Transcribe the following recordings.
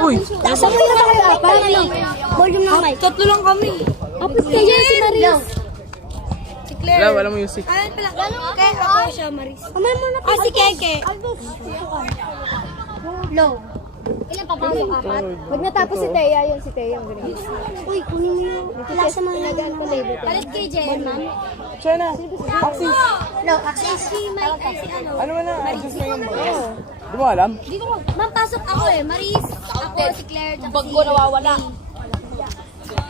Uy! Saan kayo na kayo? Volume ng mic. Tatlo lang kami. Apos kayo si Maris. Si Claire. Wala, walang music. Ayan pala. Kaya ako siya, Maris. Kamay mo na. Si Keke. Low. Ilan pa ba? Apat? Huwag natapos si Teya. Yun si Teya. Uy, kunin mo yung... Wala sa mga nagaan ko label. Palit kay Jen, ma'am. Siya na. Axis. Low, access. Si Mike, ay si ano. Ano mo na? Axis na yung ball. Di mo alam? Di ko, ma'am, pasok ako eh. Maris, ako, si Claire, tsaka Bag ko nawawala.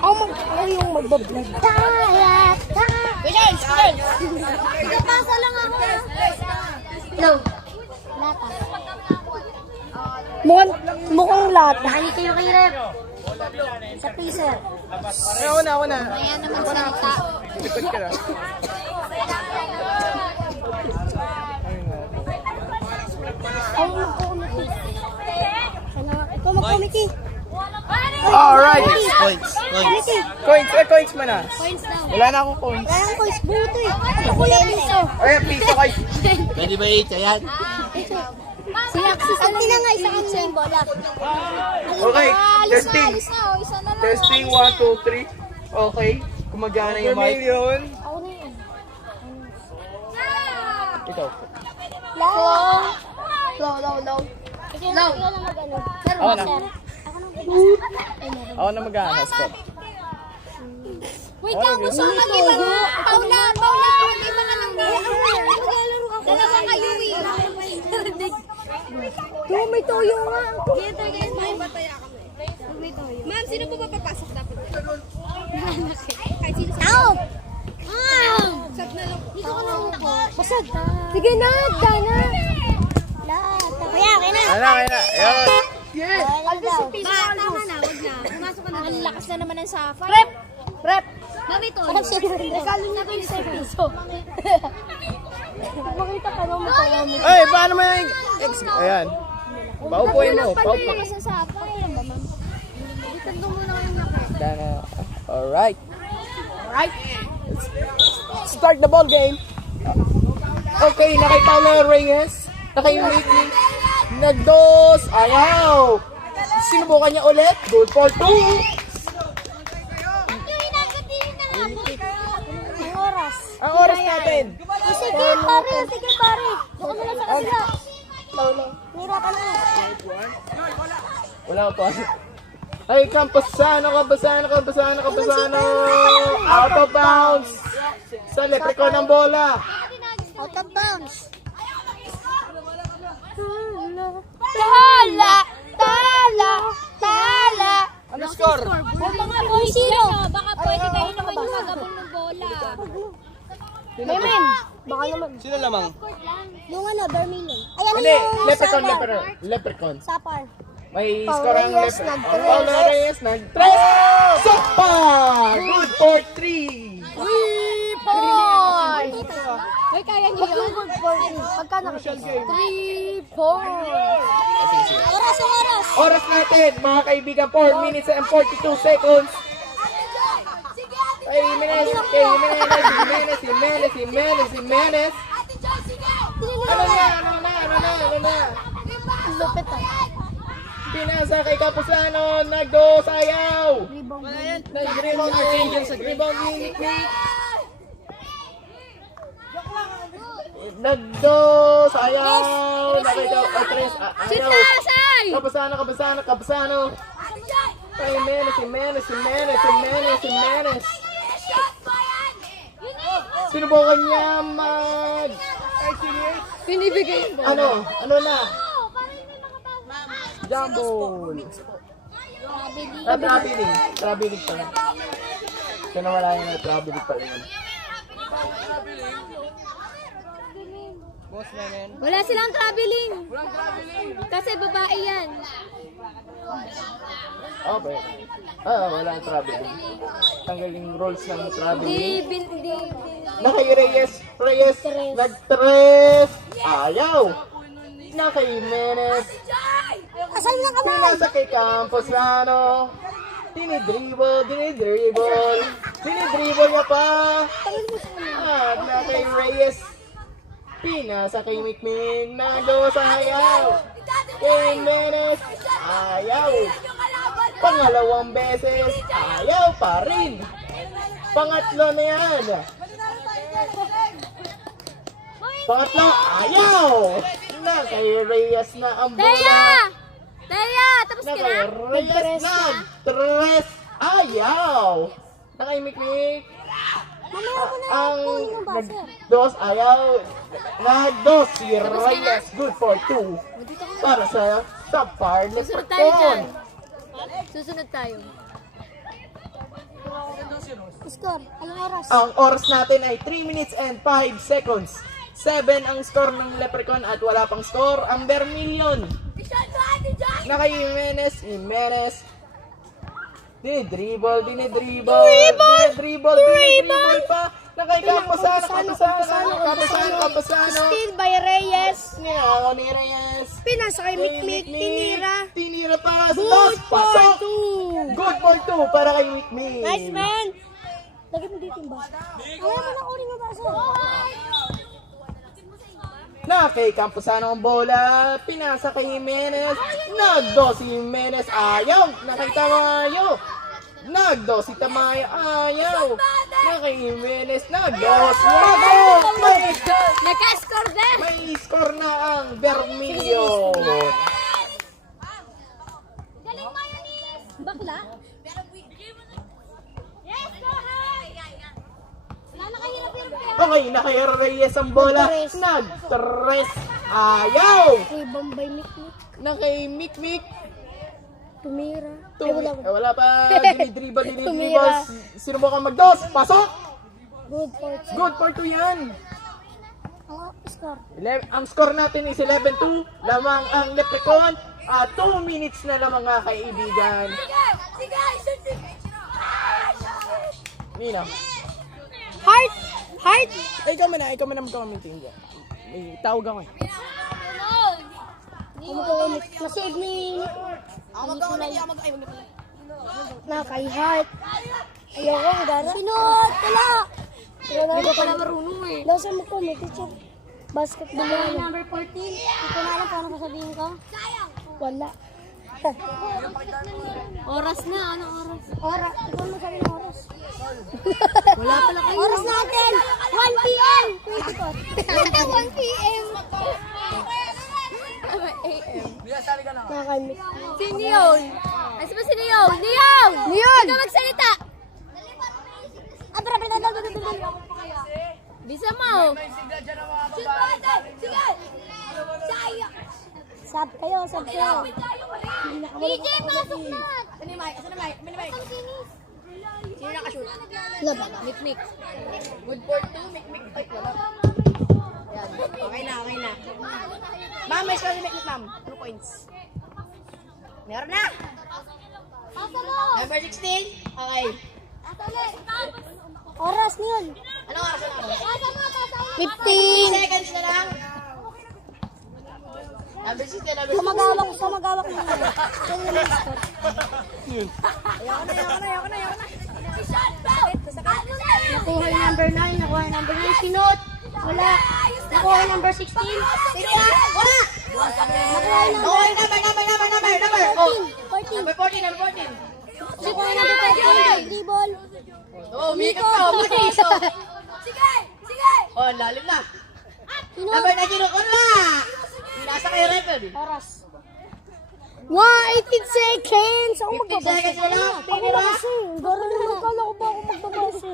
Ako yung magbablog. Visions! Visions! Pasa lang ako. Low. Lata. Mukhang lata. Dahil kayo kay Rep. Sa freezer. Ay, ako na. Kaya naman salita. Likod ka na. Ikaw mag-committee. Alright! Points. Coins mo na. Points daw. Wala na akong coins. Kaya ang coins, buto eh. Ako kulang piso. Ay, piso kayo. Pwede ba 8? Ayan. Si Axis, ang tinangay sa kanya yung bola. Okay, testing. Alis na, isa na lang. Testing, 1, 2, 3. Okay. Gumagana yung mic. Ako na yun. Ikaw. Low. Low. Ikaw na mag-ano. Ako na. Ako na mag-ano. Stop. Wait lang, gusto ko mag-iba nga. Paula, mag-iba ka ng maglalaro ako. Dalawa kayo eh. May toyo nga. May bataya kami. May toyo. Ma'am, sino po ba papasok dapat? Kahit sino sa... Ow! Sag na lang. Dito ka lang ako. Basag. Sige na, Dana. Lahat. Kaya na. Kaya na. Ayun. Ba, tama na, wag na. Pumasok ka na. Ang lakas na naman ng sapphire. Rep. Mami, toyo. Regalo niya ko yung 7 piso. Makita ka naman matawa mo. Ay, paano mo yung... Ayan. Paupuin mo. Paupo. Sa sapphire. Alam ba, ma'am? Dito mo muna kayo nakita. Dana. Alright. Start the ball game. Okay, nakay Paula Reyes. Nakay Whitney. Nagdos. Ayaw. Sinubukan niya ulit. Good for 2. Ang oras. Ang oras natin. Sige, pare. Baka mo lang sa kanila. Mira ka na. Wala pa. Ay, Campusano. Out of bounds. Sa leprechaun ng bola. Out of bounds. Tala. Ano score? Baka pwede kayo naman yung magabol ng bola. Memen. Baka naman. Sino lamang? Yung ano, Vermilion. Ay, ano Hindi, yung leprechaun. Sapar. May Paula score ang Reyes, leprechaun. nag-tres. Paula Reyes, nag-tres. Sopa! Good for 3. Hoy, kaya niyo yun? Pagkano? 3 points. Oras. Oras natin, mga kaibigan, 4 minutes and 42 seconds. Ay, Jimenez. Ano na? Lupit ah. Pinasa kay Capusano, nagdo, sayaw. Nag-rebound ni Nick. Nagdo, sayaw. Nakita, tres, ayaw. Capusano. Ay, Jimenez. Sinubukan niya Pinibigay mo. Ano na? Jumbo. Traveling pa. Kaya nawala yung traveling pa rin. Wala silang traveling. Kasi babae yan. Okay. Wala yung traveling. Tanggaling rolls ng traveling. Hindi. Nakay Reyes. Nag-tres. Ayaw. Nakay Jimenez. Asan na ka ba? Pinasa kay Camposano. Dinidribble niya pa. Nakay Reyes. Pinasa kay Mikming. Nando sa hayaw. Kay Jimenez. Ayaw. Pangalawang beses, ayaw pa rin. Pangatlo na yan. Pangatlo, ayaw. Na kay Reyes na ang bola. Teya! Teya! Tapos Na ka kay na? Reyes na. Tres, ayaw. Na kay Mikmik. Ang nag-dos, ayaw. Nag-dos si Reyes. Good for 2. Para sa Sapar Susunod tayo dyan. Leprechaun. Susunod tayo. Score. Anong oras? Ang oras natin ay 3 minutes and 5 seconds. 7 ang score ng Leprechaun at wala pang score ang Vermilion. Na kay Jimenez. Dinidribble pa. Na kay Camposano. Steal by Reyes. Ninakaw ni Reyes. Pinasa kay Mikmik. Tinira para sa dos. Pasok. Good for 2 para kay Mikmik. Nice, man. Lagay mo dito yung basa. Wala mo na uling yung basa. Na kay Camposano ang bola, pinasa kay Jimenez, nagdo si Jimenez, ayaw, na kay Tamayo, nagdo si Tamayo, ayaw, na kay Jimenez, nagdo si Naka-score din! may score na ang Vermilion. Galing mo yun eh! Bakla? Yes, go ahead! Nakahirap-hirap yan! Okay, na kay Reyes ang bola, nag-tres, ayaw, Uy, Bombay Mikmik. na kay Mikmik, Tumira. wala pa, dinidribble, Tumira. sinubukan mag-dos, pasok, Good for good for 2 yan. score. Ang score natin is 11-2. Lamang ang Leprechaun. 2 minutes na lamang mga kaibigan. Nina. Heart! Heart! Ay, ikaw mo na mag-commenting dyan. May tawag ako eh. Nasave ni... Na kay Heart. Ayoko, gara. Sinot! Wala! Hindi ko pala marunong eh. Lasa mo ko, may teacher. Basketball na. Number 14. Hindi ko na alam paano sasabihin ko. Wala. Oras na, ano oras? Oras. Ikaw mo sabi ng oras. Wala pala kayo. Oras natin! 1 p.m. 1 p.m. Nakakalmit. Si Neon! Asa ba si Neon? Neon! Neon! Ikaw magsalita! Abra, Bisa mo! Sab kayo, sab kayo. DJ, pasok na! Laba. Mikmik. Good for 2. Mikmik. Ay, wala. Yan. Okay na. Ma'am, may score ni Mikmik, ma'am. 2 points. Meron na. Pasa mo! Number 16. Okay. Oras niyon. Anong oras na namin? Pasa mo! 15. Seconds na lang. Number 16, number 16. Sumagawak na. Ayoko na. Nakuha yung number 9, Sinot. Wala. Nakuha yung number 16. Wala. Nakuha yung number Oh, 14. number 14, number 14. Nakuha yung number 15. Dribble. Oh, umikot ka, umalis. Oh, lalim na. Sinot. Number 19, wala. Nasa kay record. Oras. 18 seconds! Ako 15 seconds na lang. Tinira. Garo naman, kala ko ba ako magbabasa?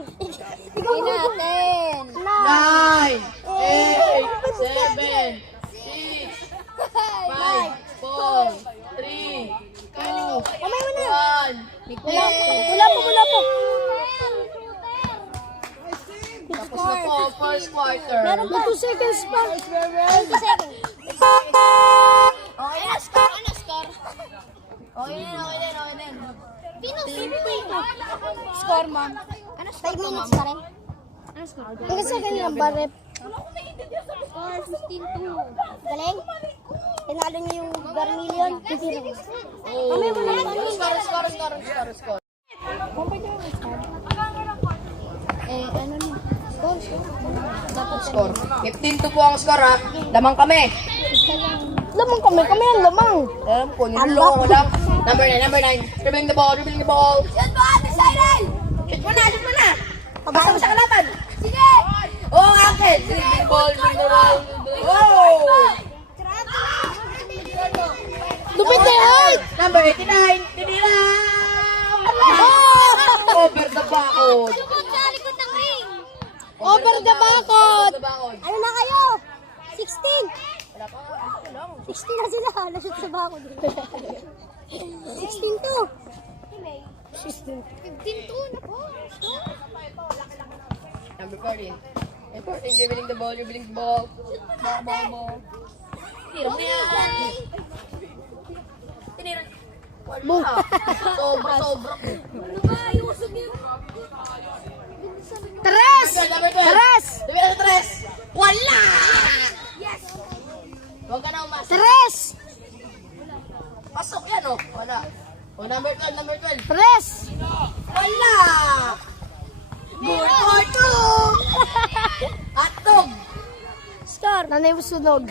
Ikaw natin! 9, 8, 7, 6, 5, 4, 3, 2, Kamay mo na! 1. Wala pa! Tapos na po ang first quarter. Meron pa 2 seconds pa! 20 seconds! Okay na, score. Ano score? Okay din. Score, ma'am. Ano score, 5 minutes pa rin. Ano score? Hanggang sa ganyan ang barep. Score 15-2. Galing? Tinalo niyo yung Vermilion. Kamay mo na! Score. Ano niya? Score. Score. 15 to po ang score ha. Lamang kami. Lamang kami ang lamang. Alam ko, niloloko mo lang. Number 9. Dribbling the ball. Shoot mo, Ate Siren! Shoot mo na. Pabasa mo sa kalatan. Sige! Oo, akin. Dribbling the ball. Oh! Lupit na yan. Number 89. Tinira! Over the bakod. Subot sa likod ng ring! Over the bakod. Ano na kayo? 16! Wala pa. Ako lang. 16 na sila. Nashoot sa bako. 16 to. 15 to na po. Number 14. 14, dribbling the ball. Ball. Tira mo na yan. Pinira. Wala. Sobra. Ano ba? Ayusog yun. Tres. Number 12. Tres. Number 3. Wala! Yes! Huwag ka na umasok. Tres. Pasok yan, oh. Wala. Oh, number 12. Tres. Wala! Good for 2! Hotdog! Score. Nanay mo sunog.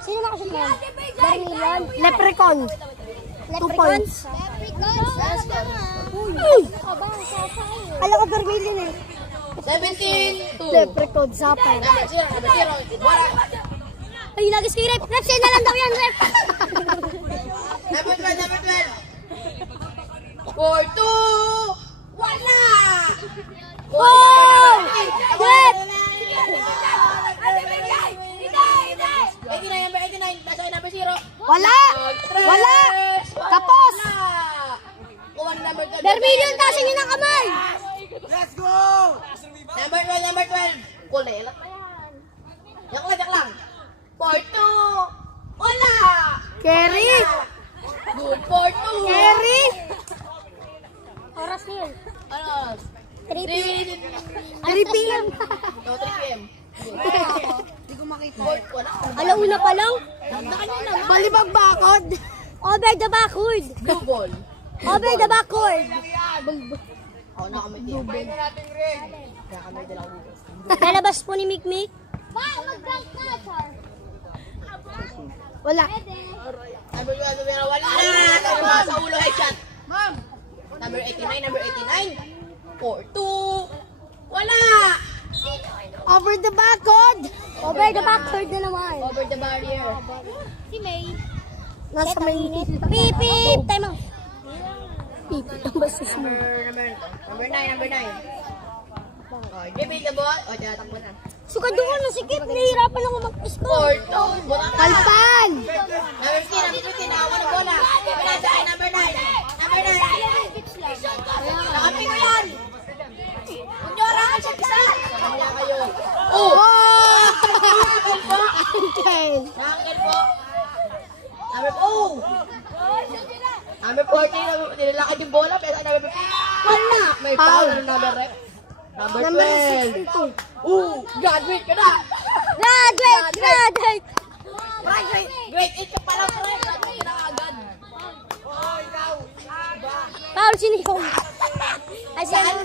Sino nakashoot na yan? Darmilan. Leprechaun. 2 points. Uy! Alam ko Vermilion eh. 17-2. Leprechaun Zapper. Number 0. Wala. Ay, nagis kay Rep. Rep, sa'yo na lang daw yan, Rep. Number 12. 4-2! Wala! Wow! Rep! 89, number 89. Nasa number 0. Wala! Wala! Kapos! Kuha ng number 12. Vermilion, tasin niyo ng kamay. Number 12. Kulelat na yan. Yak lang. 4-2. Wala! Kerry! Good for 2. Kerry! Oras na yun. Ano? 3 3 p.m. No, 3 p.m. Hindi ko makita. Wala. Alauna pa lang. Balibag bakod. Over the backward. Blue ball. Over the backward. Ako na kami dito. Kaya kami dala ko dito. Lalabas po ni Mikmik. Ma, mag-dunk na, Char. Wala. Number 12, wala. Ano sa ulo, headshot. Ma'am. Number 89. 4-2. Wala. Over the backward. Over the backward na naman. Over the barrier. Si May. Nasa may pip pip. Time out. Pip. Ang bastos mo. Number 9. Oh, dribble the ball. O, tinatakbo na. Sukad doon na sikip. Nahihirapan ako mag-score. 4-2. Buta ka. Kalpan. Number 15. Nakawa ng bola. Wala sa akin. Number 9. Nakapin ko yan. Huwag niyo arakan siya isa. Kanya kayo. Oh! Uncle. Nakangil po. Number 14. Nilalakad yung bola. Pero number 15. Wala. May foul ng number 9. Number 12. Graduate ka na. Graduate. Grade 8 ka pa lang. Graduate ka na agad. Paul Sinihong. Ay, si ano?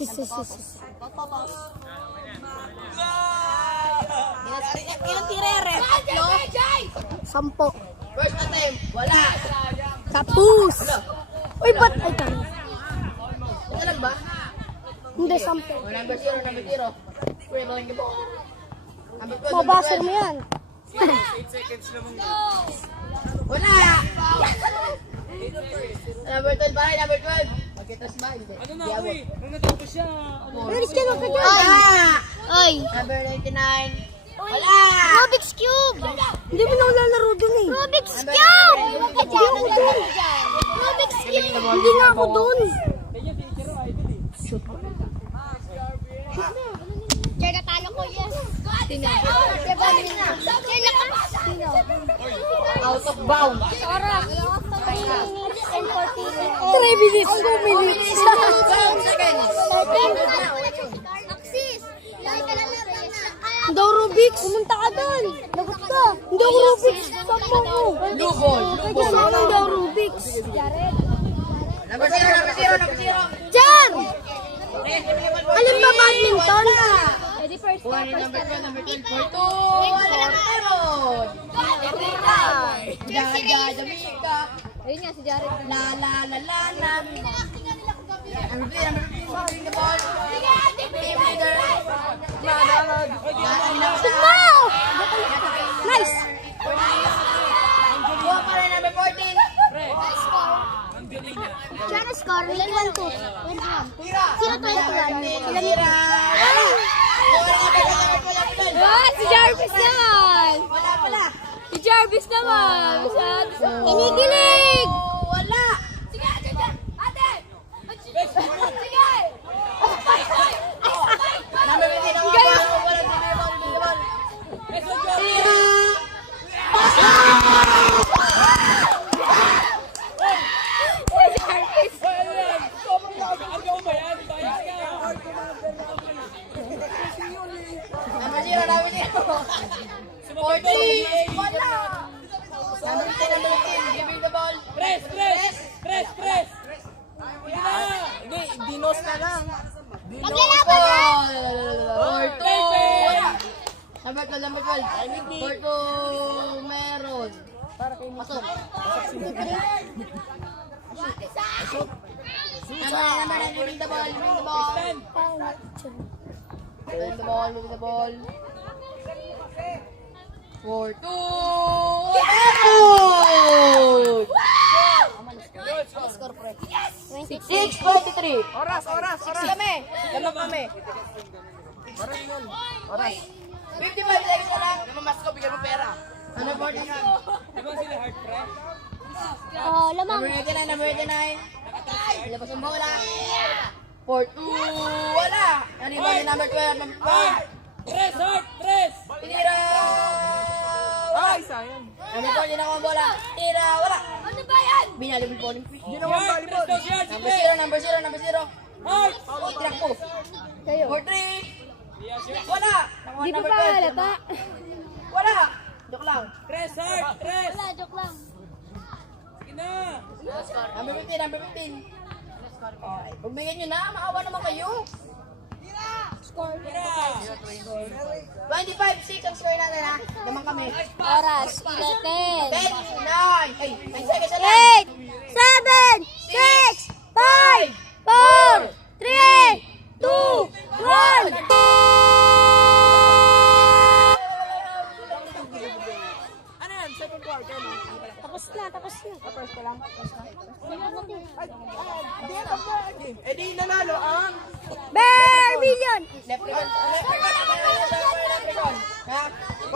Santas. Ilang tirere? Tatlo? 10. First attempt. Wala. Kapus. Uy, ba't? Ay, tama. Ito lang ba? Hindi, 10. Oh, number 0. Pwede ba yung ball? Number 12. Mabasa mo yan. Wala! Number 12 ba? Number 12. Pagkitas ba? Hindi. Ano na, uwi? Nung natapos siya. Alis ka na ka dyan. Wala! Ay. Number 99. Wala! Rubik's Cube. Hindi mo na lalaro dun eh. Rubik's Cube! Hindi ako dun. Rubik's Cube! Hindi nga ako dun. Kaya natalo ko yan. Sino? Out of bounds. Oras. 3 minutes and 14 seconds. 3 minutes, 2 minutes. 12 seconds. Axis! Lagi ka lang Hindi ako Rubik's. Pumunta ka dun. Lagot ka. Hindi ako Rubik's. Saan mo ako? Blue ball. Kaya saan hindi ako Rubik's? Number 0. Diyan! Alam ba badminton? Edi first Kuha ni first number 12, number 12, for 2. Wala na. Meron. Jamika. Ayun nga, si Jared. La la la la la. Number 3, number 15, bring the ball. Team leader. Wow! Nice! Kuha pa rin number 14. China score, 21-2. Sino to ito? Sila ni Ah, si Jarvis naman! Wala pala. Si Jarvis naman! Kinikilig! Wala. Sige, sige! Ate! Sige! Number 15 ako. Wala bring the ball. Tira. Number 0, number 0. 40. Wala. Number 10, number 10. Give me the ball. Press. Hindi, dinos na lang. Maglalaban na! Porto. Number 12, number 12. Porto, meron. Pasok. Number 9, bring the ball. Bring the ball. Porto, meron! 6:43. Oras. Kami. Lamang kami. Oras. 55 seconds na lang. Namamas ko, bigyan mo pera. Ano 49? Oh, lamang. Number 89, number 89. Labas ang bola. 4-2. Wala. Ano yung ball? Number 12, number 12. Press. Tinira. Ay, sayang. Number 4, din ako ang bola. Tira, wala. Ano ba yan? Binalibol po ng free. Number 0. Tirak po. Kayo. 4-3. Wala. Nakuha Di pa number pa 12. halata. Wala. Joke lang. Wala, joke lang. Number 15, number 15. Okay. Pagbigyan nyo na, maawa naman kayo. Score. 25-6 ang score natin ha. Naman kami. Oras, 10. 10, 9, ay, 9 seconds na lang. 8, 7, 6, 5, 4, 3, 2, 1. Ano yan? Second quarter na. Tapos na. First ko lang. Sige. Eh di nanalo ang Bear Million! Leprechaun. Leprechaun. Ha?